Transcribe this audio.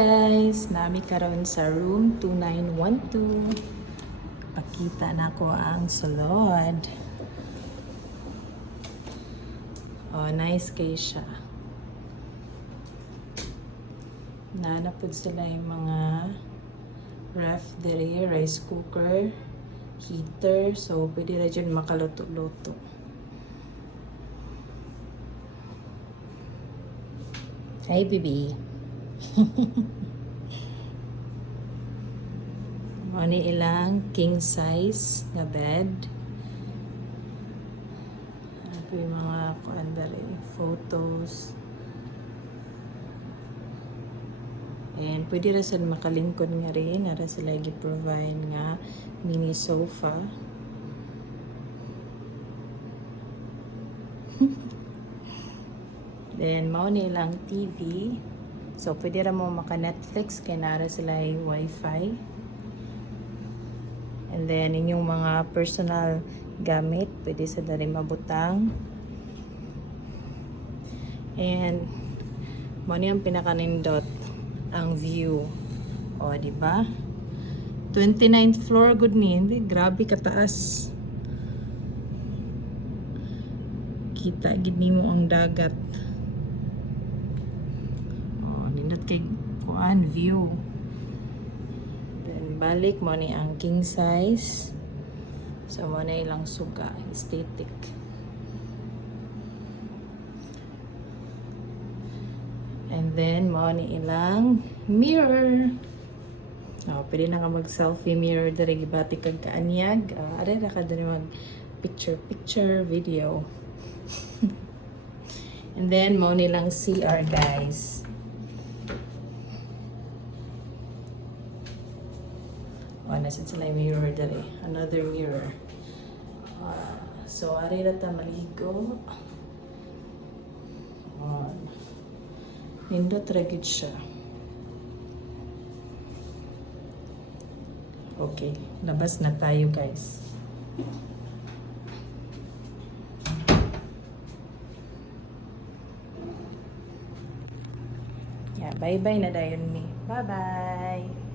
Guys, nami karon sa room 2912. Pakita na ko ang sulod. Oh, nice kay siya. Nanapod sila yung mga ref dere, rice cooker, heater, so pwede na dyan makaluto-luto. Hi, baby. Ano ilang king size na bed. Ano yung mga kuandari, photos. And pwede rin sila makalingkod nga rin. Nara sila i-provide nga mini sofa. Then, mao ni ilang TV. So, pwede rin mo maka-Netflix kaya nara sila yung Wi-Fi. And then, inyong mga personal gamit, pwede sa dari mabutang. And, mao ni ang pinakanindot ang view. O, diba? 29th floor, good ni. Grabe kataas. Kita, gid mo ang dagat. Kay kuan view. Then balik mo ni ang king size. So mo na ilang suga, aesthetic. And then mo ni ilang mirror. Oh, pwede na ka mag selfie mirror diri gibati kag kaanyag. Are ra ka diri mag picture video. And then mo ni lang CR guys. Nasin sila yung mirror dali. Another mirror. So, ari na ta maligo. Nindot ragid siya. Okay. Labas na tayo guys. Yeah, bye-bye na dayon ni. Bye-bye!